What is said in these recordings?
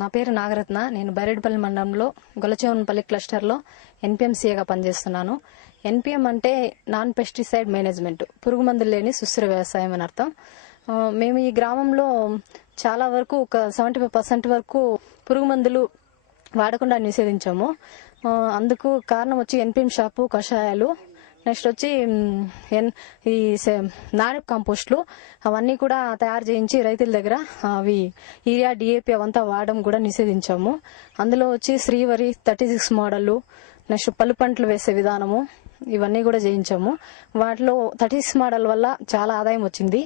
నా పేరు నాగరత్న. నేను బైరెడ్డిపల్లి మండలంలో గొలచేవనపల్లి క్లస్టర్లో ఎన్పిఎంసీఏగా పనిచేస్తున్నాను. ఎన్పిఎం అంటే నాన్ పెస్టిసైడ్ మేనేజ్మెంట్, పురుగు మందులు లేని సుస్థిర వ్యవసాయం అని అర్థం. మేము ఈ గ్రామంలో చాలా వరకు ఒక 75% వరకు పురుగు మందులు వాడకుండా నిషేధించాము. అందుకు కారణం వచ్చి ఎన్పిఎం షాపు, కషాయాలు, నెక్స్ట్ వచ్చి ఈ నాడప్ కంపోస్ట్లు అవన్నీ కూడా తయారు చేయించి రైతుల దగ్గర అవి యూరియా, డిఏపి అవంతా వాడడం కూడా నిషేధించాము. అందులో వచ్చి శ్రీవరి 36 మోడళ్ళు, నెక్స్ట్ పళ్ళు పంటలు వేసే విధానము ఇవన్నీ కూడా చేయించాము. వాటిలో 36 మోడల్ వల్ల చాలా ఆదాయం వచ్చింది.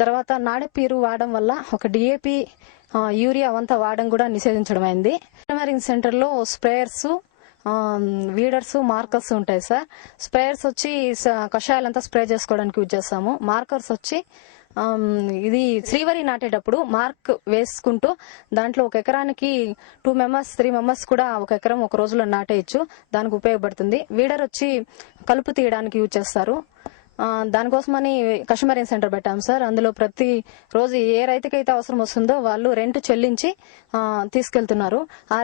తర్వాత నాడపీరు వాడడం వల్ల ఒక డిఏపి, యూరియా అవంతా వాడడం కూడా నిషేధించడం అయింది. ఇంజనీరింగ్ సెంటర్లో స్ప్రేయర్స్, వీడర్స్, మార్కర్స్ ఉంటాయి సార్. స్ప్రేయర్స్ వచ్చి కషాయాలంతా స్ప్రే చేసుకోవడానికి యూజ్ చేస్తాము. మార్కర్స్ వచ్చి ఇది శ్రీవరి నాటేటప్పుడు మార్క్ వేసుకుంటూ దాంట్లో ఒక ఎకరానికి 2 members 3 members కూడా ఒక ఎకరం ఒక రోజులో నాటేయచ్చు, దానికి ఉపయోగపడుతుంది. వీడర్ వచ్చి కలుపు తీయడానికి యూజ్ చేస్తారు. దానికోసమని కస్టమరింగ్ సెంటర్ పెట్టాము సార్. అందులో ప్రతి రోజు ఏ రైతుకైతే అవసరం వస్తుందో వాళ్ళు రెంట్ చెల్లించి తీసుకెళ్తున్నారు. ఆ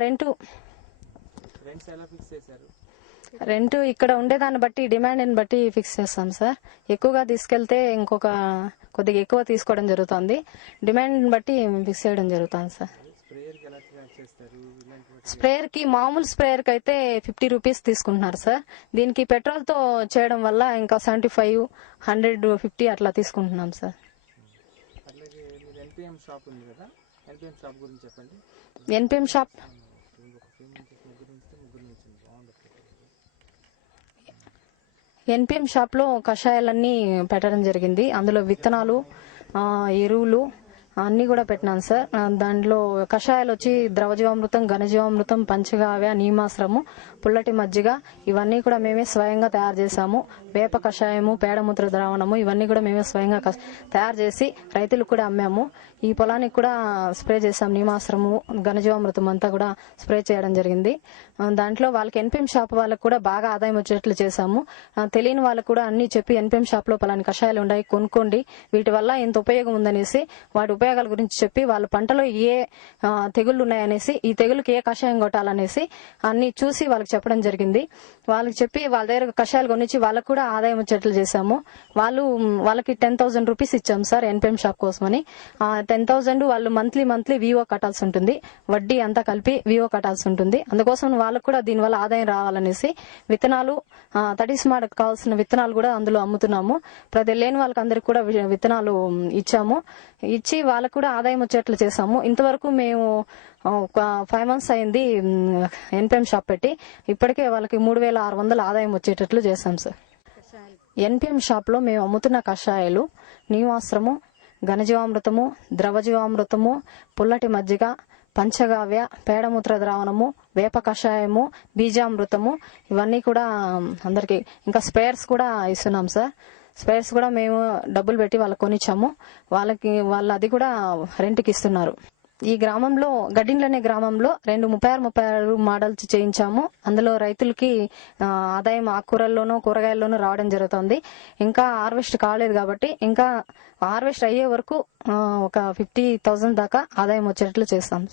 రెంట్ ఇక్కడ ఉండేదాన్ని బట్టి, డిమాండ్ బట్టి ఫిక్స్ చేస్తాం సార్. ఎక్కువగా తీసుకెళ్తే కొద్దిగా ఎక్కువ తీసుకోవడం జరుగుతుంది. డిమాండ్ బట్టి ఫిక్స్ చేయడం జరుగుతుంది సార్. స్ప్రేయర్ కి, మామూలు స్ప్రేయర్ కి అయితే 50 రూపీస్ తీసుకుంటున్నారు సార్. దీనికి పెట్రోల్ తో చేయడం వల్ల ఇంకా 75, 150 అట్లా తీసుకుంటున్నాం sir. NPM shop NPM shop లో కషాయాలన్నీ పెట్టడం జరిగింది. అందులో విత్తనాలు, ఎరువులు అన్ని కూడా పెట్టినాను సార్. దాంట్లో కషాయాలు వచ్చి ద్రవజీవామృతం, ఘనజీవామృతం, పంచగావ్య, నీమాశ్రము, పుల్లటి మజ్జిగ ఇవన్నీ కూడా మేమే స్వయంగా తయారు చేశాము. వేప కషాయము, పేడమూత్ర ద్రావణము ఇవన్నీ కూడా మేమే స్వయంగా తయారు చేసి రైతులకు కూడా అమ్మాము. ఈ పొలానికి కూడా స్ప్రే చేశాం. నీమాశ్రము, ఘనజీవామృతం అంతా కూడా స్ప్రే చేయడం జరిగింది. దాంట్లో వాళ్ళకి ఎన్పిఎం షాప్ వాళ్ళకు కూడా బాగా ఆదాయం వచ్చేట్లు చేశాము. తెలియని వాళ్ళకు కూడా అన్ని చెప్పి ఎన్పిఎం షాప్ లో పలాని కషాయాలు ఉన్నాయి, కొనుక్కోండి, వీటి వల్ల ఇంత ఉపయోగం ఉందనేసి వాటి ఉపయోగాల గురించి చెప్పి, వాళ్ళ పంటలో ఏ తెగుళ్లు ఉన్నాయనేసి, ఈ తెగులుకి ఏ కషాయం కొట్టాలనేసి అన్ని చూసి వాళ్ళకి చెప్పడం జరిగింది. వాళ్ళకి చెప్పి వాళ్ళ దగ్గర కషాయాలు కొనిచ్చి వాళ్ళకు కూడా ఆదాయం వచ్చేట్లు చేశాము. వాళ్ళకి 10,000 రూపీస్ ఇచ్చాము సార్ ఎన్పిఎం షాప్ కోసమని. 10,000 వాళ్ళు మంత్లీ వివో కట్టాల్సి ఉంటుంది, వడ్డీ అంతా కలిపి వివో కట్టాల్సి ఉంటుంది. అందుకోసం వాళ్ళకు కూడా దీనివల్ల ఆదాయం రావాలనేసి విత్తనాలు, 30 మాడకు కావాల్సిన విత్తనాలు కూడా అందులో అమ్ముతున్నాము. ప్రతి లేని వాళ్ళకి అందరికి కూడా విత్తనాలు ఇచ్చాము. ఇచ్చి వాళ్ళకు కూడా ఆదాయం వచ్చేట్లు చేశాము. ఇంతవరకు మేము ఒక 5 months అయింది ఎన్పిఎం షాప్ పెట్టి. ఇప్పటికే వాళ్ళకి 3,600 ఆదాయం వచ్చేటట్లు చేశాం సార్. ఎన్పిఎం షాప్ లో మేము అమ్ముతున్న కషాయాలు నీమాశ్రము, ఘనజీవామృతము, ద్రవజీవామృతము, పుల్లటి మజ్జిగ, పంచగావ్య, పేడమూత్ర ద్రావణము, వేప కషాయము, బీజామృతము ఇవన్నీ కూడా అందరికి, ఇంకా స్ప్రేయర్స్ కూడా ఇస్తున్నాం సార్. స్ప్రేయర్స్ కూడా మేము డబ్బులు పెట్టి వాళ్ళకి కొనిచ్చాము. వాళ్ళు అది కూడా రెంట్కి ఇస్తున్నారు. ఈ గ్రామంలో, గడ్డిండ్ల అనే గ్రామంలో 36 మోడల్స్ చేయించాము. అందులో రైతులకి ఆదాయం ఆకుకూరల్లోనూ, కూరగాయల్లోనూ రావడం జరుగుతుంది. ఇంకా హార్వెస్ట్ కాలేదు కాబట్టి ఇంకా హార్వెస్ట్ అయ్యే వరకు ఒక 50,000 దాకా ఆదాయం వచ్చేటట్లు చేస్తాం.